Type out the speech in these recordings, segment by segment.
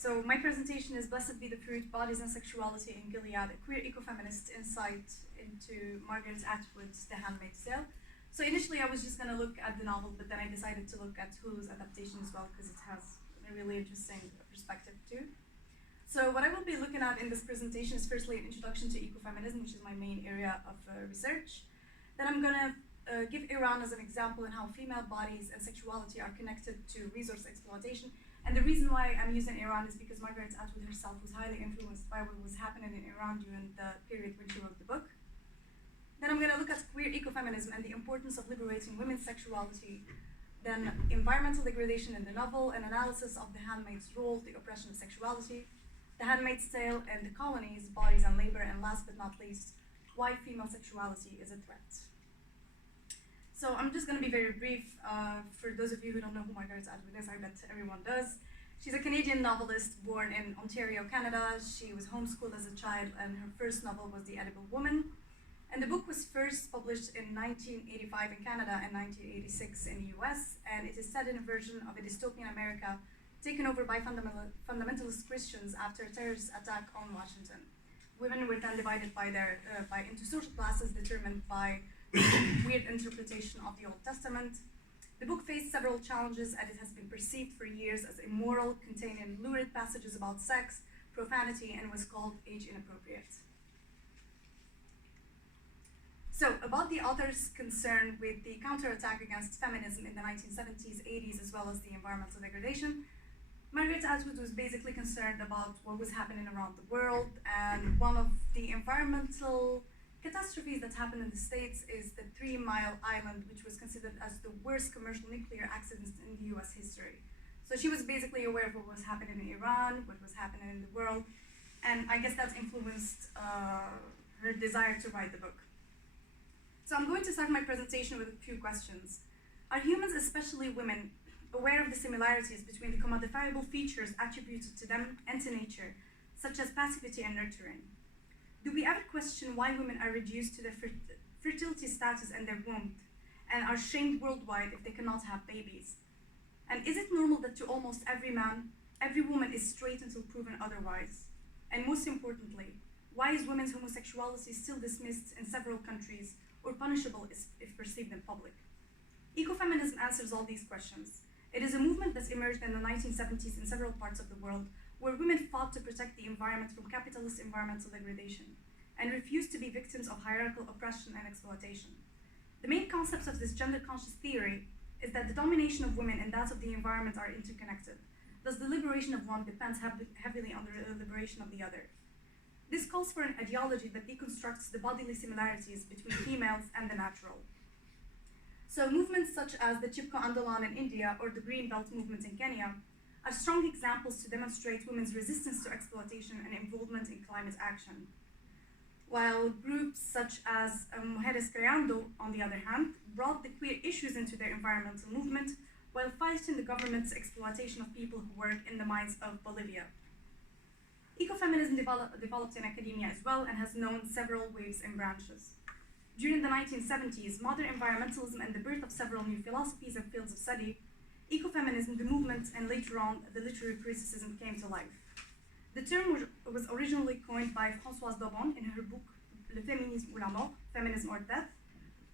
So my presentation is Blessed Be the Fruit, Bodies and Sexuality in Gilead, a queer ecofeminist insight into Margaret Atwood's The Handmaid's Tale. So initially I was just going to look at the novel, but then I decided to look at Hulu's adaptation as well because it has a really interesting perspective too. So what I will be looking at in this presentation is firstly an introduction to ecofeminism, which is my main area of research. Then I'm going to give Iran as an example in how female bodies and sexuality are connected to resource exploitation. And the reason why I'm using Iran is because Margaret Atwood herself was highly influenced by what was happening in Iran during the period when she wrote the book. Then I'm going to look at queer ecofeminism and the importance of liberating women's sexuality. Then environmental degradation in the novel, an analysis of the handmaid's role, the oppression of sexuality, the Handmaid's Tale and the colonies, bodies and labor, and last but not least, why female sexuality is a threat. So I'm just going to be very brief. For those of you who don't know who Margaret Atwood is, I bet everyone does. She's a Canadian novelist born in Ontario, Canada. She was homeschooled as a child, and her first novel was The Edible Woman. And the book was first published in 1985 in Canada and 1986 in the US, and it is set in a version of a dystopian America taken over by fundamentalist Christians after a terrorist attack on Washington. Women were then divided into social classes determined by weird interpretation of the Old Testament. The book faced several challenges as it has been perceived for years as immoral, containing lurid passages about sex, profanity, and was called age inappropriate. So, about the author's concern with the counterattack against feminism in the 1970s, 80s, as well as the environmental degradation, Margaret Atwood was basically concerned about what was happening around the world, and one of the environmental catastrophes that happened in the States is the 3 Mile Island, which was considered as the worst commercial nuclear accident in the US history. So she was basically aware of what was happening in Iran, what was happening in the world, and I guess that influenced her desire to write the book. So I'm going to start my presentation with a few questions. Are humans, especially women, aware of the similarities between the commodifiable features attributed to them and to nature, such as passivity and nurturing? Do we ever question why women are reduced to their fertility status and their womb, and are shamed worldwide if they cannot have babies? And is it normal that to almost every man, every woman is straight until proven otherwise? And most importantly, why is women's homosexuality still dismissed in several countries or punishable if perceived in public? Ecofeminism answers all these questions. It is a movement that emerged in the 1970s in several parts of the world, where women fought to protect the environment from capitalist environmental degradation and refused to be victims of hierarchical oppression and exploitation. The main concepts of this gender-conscious theory is that the domination of women and that of the environment are interconnected. Thus, the liberation of one depends heavily on the liberation of the other. This calls for an ideology that deconstructs the bodily similarities between females and the natural. So movements such as the Chipko Andolan in India or the Green Belt movement in Kenya are strong examples to demonstrate women's resistance to exploitation and involvement in climate action. While groups such as Mujeres Creando, on the other hand, brought the queer issues into their environmental movement while fighting the government's exploitation of people who work in the mines of Bolivia. Ecofeminism developed in academia as well and has known several waves and branches. During the 1970s, modern environmentalism and the birth of several new philosophies and fields of study, ecofeminism, the movement, and later on, the literary criticism came to life. The term was originally coined by Françoise Daubon in her book Le Féminisme ou la Mort, Feminism or Death,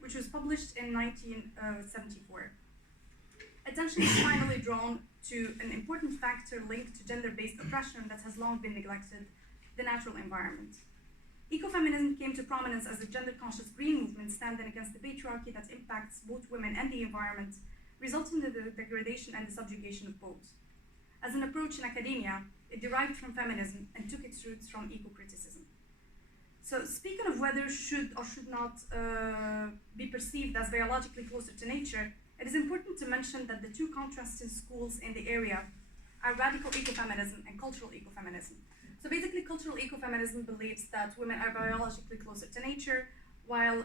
which was published in 1974. Attention is finally drawn to an important factor linked to gender-based oppression that has long been neglected, the natural environment. Ecofeminism came to prominence as a gender-conscious green movement standing against the patriarchy that impacts both women and the environment, resulting in the degradation and the subjugation of both. As an approach in academia, it derived from feminism and took its roots from eco-criticism. So speaking of whether should or should not be perceived as biologically closer to nature, it is important to mention that the two contrasting schools in the area are radical ecofeminism and cultural ecofeminism. So basically, cultural ecofeminism believes that women are biologically closer to nature, while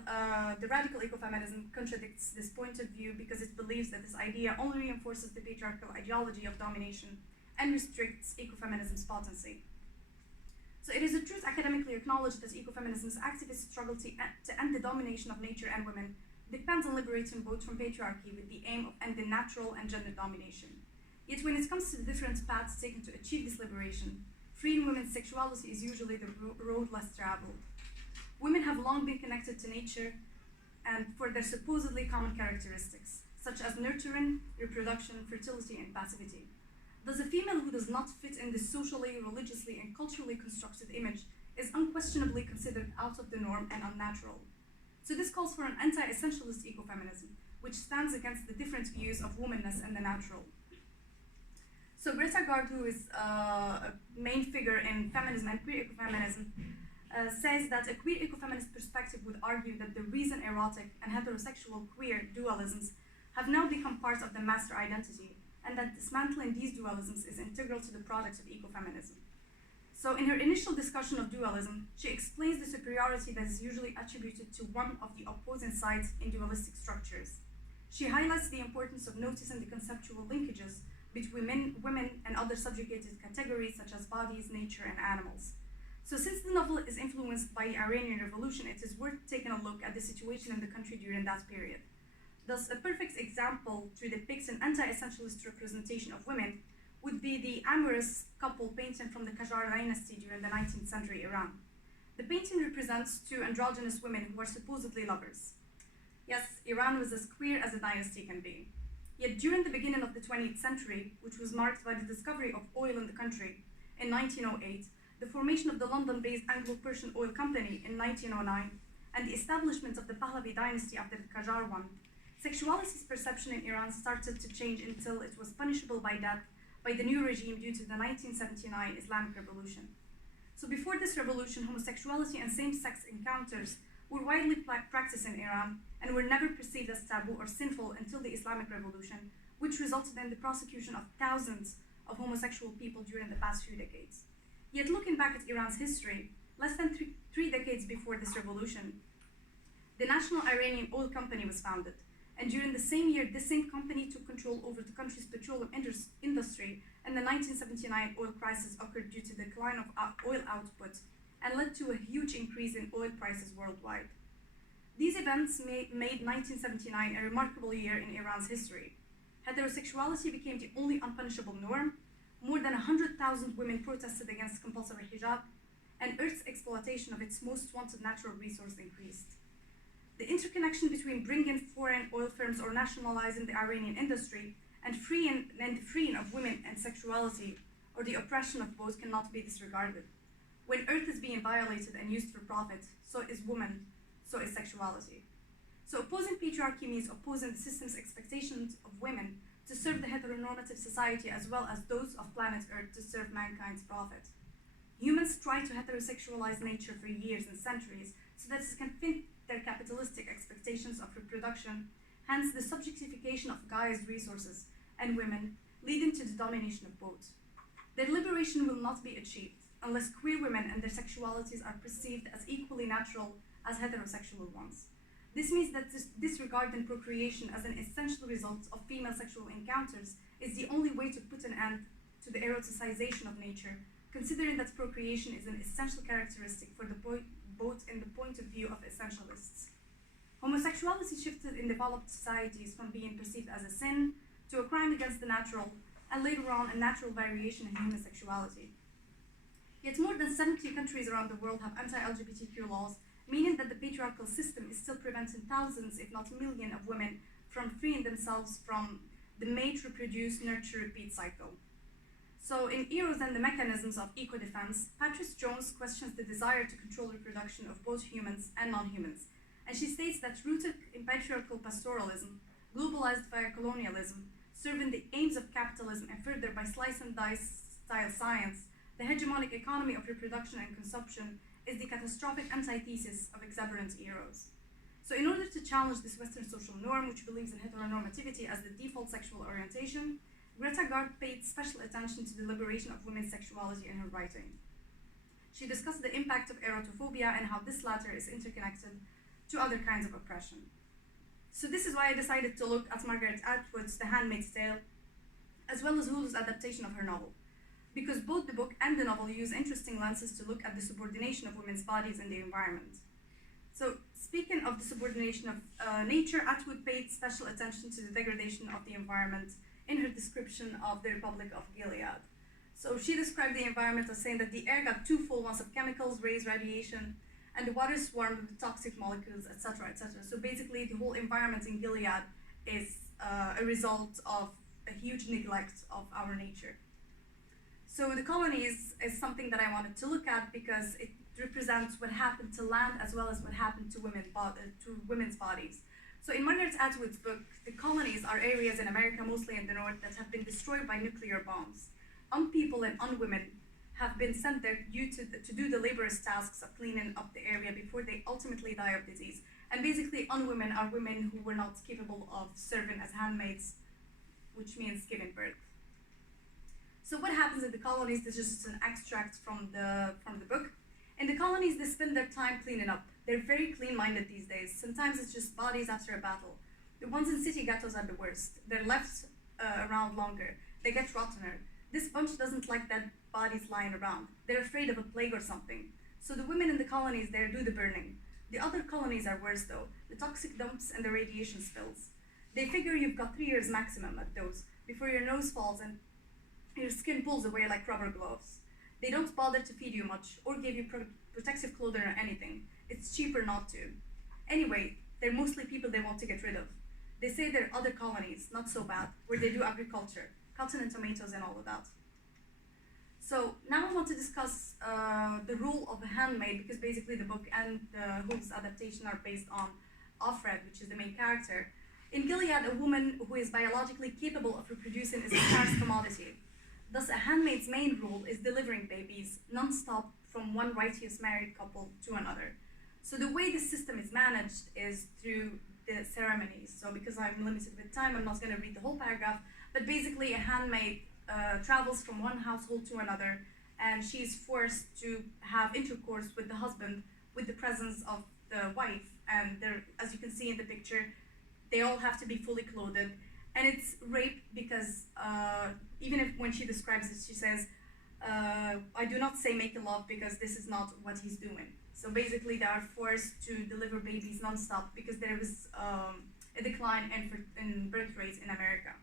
the radical ecofeminism contradicts this point of view because it believes that this idea only reinforces the patriarchal ideology of domination and restricts ecofeminism's potency. So it is a truth academically acknowledged that ecofeminism's activist struggle to end the domination of nature and women depends on liberating both from patriarchy with the aim of ending natural and gender domination. Yet when it comes to the different paths taken to achieve this liberation, freeing women's sexuality is usually the road less traveled. Women have long been connected to nature and for their supposedly common characteristics, such as nurturing, reproduction, fertility, and passivity. Thus, a female who does not fit in this socially, religiously, and culturally constructed image is unquestionably considered out of the norm and unnatural. So this calls for an anti-essentialist ecofeminism, which stands against the different views of womanness and the natural. So Greta Garbo, who is a main figure in feminism and queer ecofeminism, says that a queer ecofeminist perspective would argue that the reason erotic and heterosexual queer dualisms have now become part of the master identity, and that dismantling these dualisms is integral to the products of ecofeminism. So in her initial discussion of dualism, she explains the superiority that is usually attributed to one of the opposing sides in dualistic structures. She highlights the importance of noticing the conceptual linkages between women and other subjugated categories such as bodies, nature, and animals. So since the novel is influenced by the Iranian Revolution, it is worth taking a look at the situation in the country during that period. Thus, a perfect example to depict an anti-essentialist representation of women would be the amorous couple painted from the Qajar dynasty during the 19th century Iran. The painting represents two androgynous women who are supposedly lovers. Yes, Iran was as queer as a dynasty can be. Yet during the beginning of the 20th century, which was marked by the discovery of oil in the country in 1908, the formation of the London-based Anglo-Persian Oil Company in 1909, and the establishment of the Pahlavi dynasty after the Qajar one, sexuality's perception in Iran started to change until it was punishable by death by the new regime due to the 1979 Islamic Revolution. So before this revolution, homosexuality and same-sex encounters were widely practiced in Iran and were never perceived as taboo or sinful until the Islamic Revolution, which resulted in the prosecution of thousands of homosexual people during the past few decades. Yet looking back at Iran's history, less than three decades before this revolution, the National Iranian Oil Company was founded, and during the same year, this same company took control over the country's petroleum industry, and the 1979 oil crisis occurred due to the decline of oil output and led to a huge increase in oil prices worldwide. These events made 1979 a remarkable year in Iran's history. Heterosexuality became the only unpunishable norm, more than 100,000 women protested against compulsory hijab, and Earth's exploitation of its most wanted natural resource increased. The interconnection between bringing foreign oil firms or nationalizing the Iranian industry and the freeing of women and sexuality, or the oppression of both, cannot be disregarded. When Earth is being violated and used for profit, so is woman, so is sexuality. So opposing patriarchy means opposing the system's expectations of women to serve the heteronormative society as well as those of planet Earth to serve mankind's profit. Humans try to heterosexualize nature for years and centuries so that it can fit their capitalistic expectations of reproduction, hence the subjectification of Gaia's resources and women, leading to the domination of both. Their liberation will not be achieved unless queer women and their sexualities are perceived as equally natural as heterosexual ones. This means that disregarding procreation as an essential result of female sexual encounters is the only way to put an end to the eroticization of nature, considering that procreation is an essential characteristic for both in the point of view of essentialists. Homosexuality shifted in developed societies from being perceived as a sin to a crime against the natural, and later on a natural variation in human sexuality. Yet more than 70 countries around the world have anti-LGBTQ laws, meaning that the patriarchal system is still preventing thousands, if not millions, of women from freeing themselves from the mate, reproduce, nurture, repeat cycle. So in Eros and the Mechanisms of Eco-Defense, Patrice Jones questions the desire to control reproduction of both humans and non-humans, and she states that rooted in patriarchal pastoralism, globalized via colonialism, serving the aims of capitalism and further by slice and dice style science, the hegemonic economy of reproduction and consumption is the catastrophic antithesis of exuberant Eros. So in order to challenge this Western social norm, which believes in heteronormativity as the default sexual orientation, Greta Garbo paid special attention to the liberation of women's sexuality in her writing. She discussed the impact of erotophobia and how this latter is interconnected to other kinds of oppression. So this is why I decided to look at Margaret Atwood's The Handmaid's Tale, as well as Hulu's adaptation of her novel, because both the book and the novel use interesting lenses to look at the subordination of women's bodies in the environment. So speaking of the subordination of nature, Atwood paid special attention to the degradation of the environment in her description of the Republic of Gilead. So she described the environment as saying that the air got too full once of chemicals, rays, radiation, and the water swarmed with toxic molecules, etc., etc. So basically, the whole environment in Gilead is a result of a huge neglect of our nature. So the colonies is something that I wanted to look at because it represents what happened to land as well as what happened to women's bodies. So in Margaret Atwood's book, the colonies are areas in America, mostly in the north, that have been destroyed by nuclear bombs. People and women have been sent there to do the laborious tasks of cleaning up the area before they ultimately die of disease. And basically, women are women who were not capable of serving as handmaids, which means giving birth. So what happens in the colonies? This is just an extract from the book. In the colonies, they spend their time cleaning up. They're very clean-minded these days. Sometimes it's just bodies after a battle. The ones in city ghettos are the worst. They're left around longer. They get rottener. This bunch doesn't like dead bodies lying around. They're afraid of a plague or something. So the women in the colonies there do the burning. The other colonies are worse though. The toxic dumps and the radiation spills. They figure you've got 3 years maximum at those before your nose falls and your skin pulls away like rubber gloves. They don't bother to feed you much or give you protective clothing or anything. It's cheaper not to. Anyway, they're mostly people they want to get rid of. They say there are other colonies, not so bad, where they do agriculture, cotton and tomatoes and all of that. So now I want to discuss the role of a handmaid, because basically the book and the Hood's adaptation are based on Offred, which is the main character. In Gilead, a woman who is biologically capable of reproducing is a scarce commodity. Thus, a handmaid's main role is delivering babies non-stop from one righteous married couple to another. So the way the system is managed is through the ceremonies. So because I'm limited with time, I'm not going to read the whole paragraph, but basically a handmaid travels from one household to another, and she's forced to have intercourse with the husband with the presence of the wife. And as you can see in the picture, they all have to be fully clothed. And it's rape because even if when she describes it, she says, I do not say make love because this is not what he's doing. So basically they are forced to deliver babies non-stop because there was a decline in birth rates in America.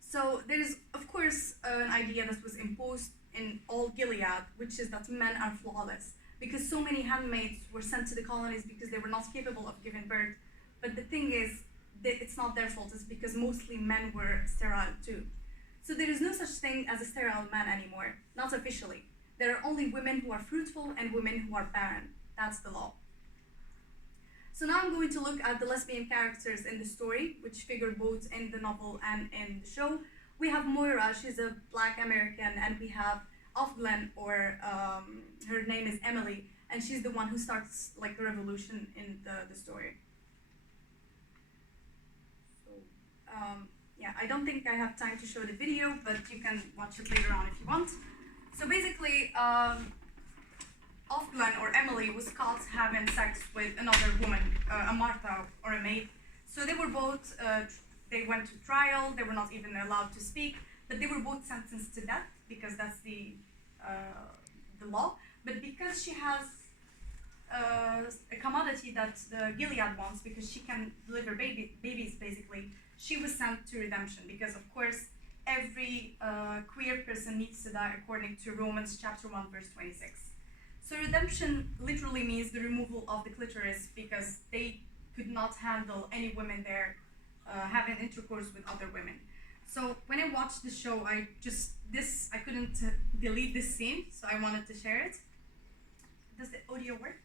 So there's, of course, an idea that was imposed in all Gilead, which is that men are flawless, because so many handmaids were sent to the colonies because they were not capable of giving birth. But the thing is, it's not their fault, it's because mostly men were sterile too. So there is no such thing as a sterile man anymore, not officially. There are only women who are fruitful and women who are barren. That's the law. So now I'm going to look at the lesbian characters in the story, which figure both in the novel and in the show. We have Moira, she's a Black American, and we have Offglen, or her name is Emily, and she's the one who starts like a revolution in the story. Yeah, I don't think I have time to show the video, but you can watch it later on if you want. So basically, Offglen, or Emily, was caught having sex with another woman, a Martha or a maid. So they were both, they went to trial, they were not even allowed to speak, but they were both sentenced to death because that's the law. But because she has a commodity that the Gilead wants, because she can deliver babies basically, she was sent to redemption because, of course, every queer person needs to die according to Romans chapter 1, verse 26. So redemption literally means the removal of the clitoris because they could not handle any women there having intercourse with other women. So when I watched the show, I couldn't delete this scene, so I wanted to share it. Does the audio work?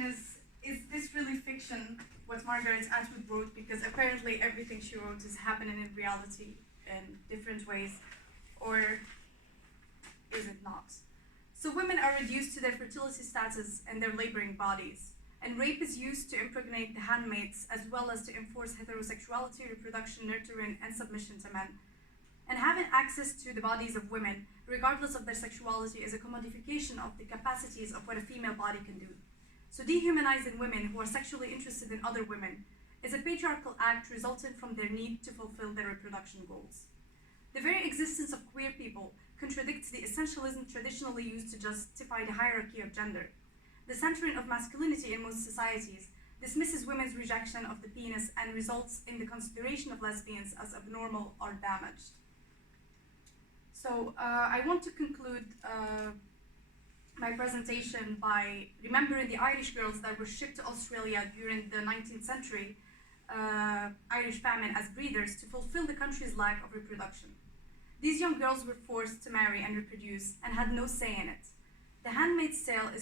question is this really fiction, what Margaret Atwood wrote? Because apparently everything she wrote is happening in reality in different ways, or is it not? So women are reduced to their fertility status and their laboring bodies, and rape is used to impregnate the handmaids as well as to enforce heterosexuality, reproduction, nurturing, and submission to men. And having access to the bodies of women, regardless of their sexuality, is a commodification of the capacities of what a female body can do. So dehumanizing women who are sexually interested in other women is a patriarchal act resulting from their need to fulfill their reproduction goals. The very existence of queer people contradicts the essentialism traditionally used to justify the hierarchy of gender. The centering of masculinity in most societies dismisses women's rejection of the penis and results in the consideration of lesbians as abnormal or damaged. So I want to conclude my presentation by remembering the Irish girls that were shipped to Australia during the 19th century Irish famine as breeders to fulfill the country's lack of reproduction. These young girls were forced to marry and reproduce and had no say in it. The Handmaid's Tale is